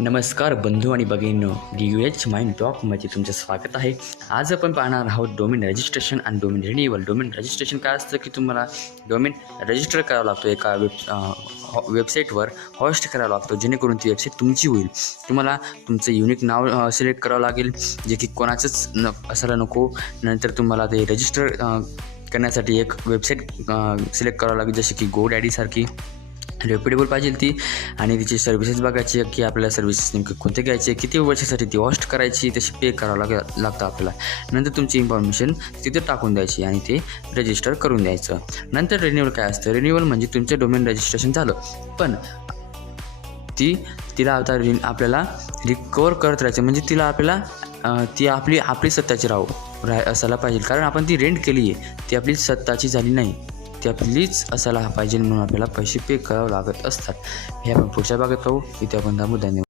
नमस्कार बंधू आणि भगिनींनो, DUH माइंड टॉकमध्ये तुमचं स्वागत आहे. आज आपण पाहणार आहोत डोमेन रजिस्ट्रेशन आणि डोमेन रिन्युअल. डोमेन रजिस्ट्रेशन काय असतं की तुम्हाला डोमेन रजिस्टर करावं लागतो एका वेबसाईटवर होस्ट करावा लागतो, जेणेकरून ती वेबसाईट तुमची होईल. तुम्हाला तुमचं युनिक नाव सिलेक्ट करावं लागेल, जे की कोणाचंच असायला नको. नंतर तुम्हाला ते रजिस्टर करण्यासाठी एक वेबसाईट सिलेक्ट करावं लागेल, जसे की GoDaddy सारखी रेप्युटेबल पाहिजे ती, आणि तिची सर्व्हिसेस बघायची की आपल्याला सर्व्हिसेस नेमके कोणते घ्यायचे, किती वर्षासाठी ती होस्ट करायची, तशी पे करावं लागतं आपल्याला. नंतर तुमची इन्फॉर्मेशन तिथे टाकून द्यायची आणि ते रजिस्टर करून द्यायचं. नंतर रिन्युअल काय असतं? रिन्युअल म्हणजे तुमचं डोमेन रजिस्ट्रेशन झालं, पण तिला आता आपल्याला रिकवर करत राहायचं, म्हणजे तिला आपल्याला ती आपली स्वतःची असायला पाहिजे, कारण आपण ती रेंट केली आहे, ती आपली स्वतःची झाली नाही, ती आपलीच असायला पाहिजे. म्हणून आपल्याला पैसे पे करावे लागत असतात. हे आपण पुढच्या भागात पाहू. इथे आपण थांबू. धन्यवाद.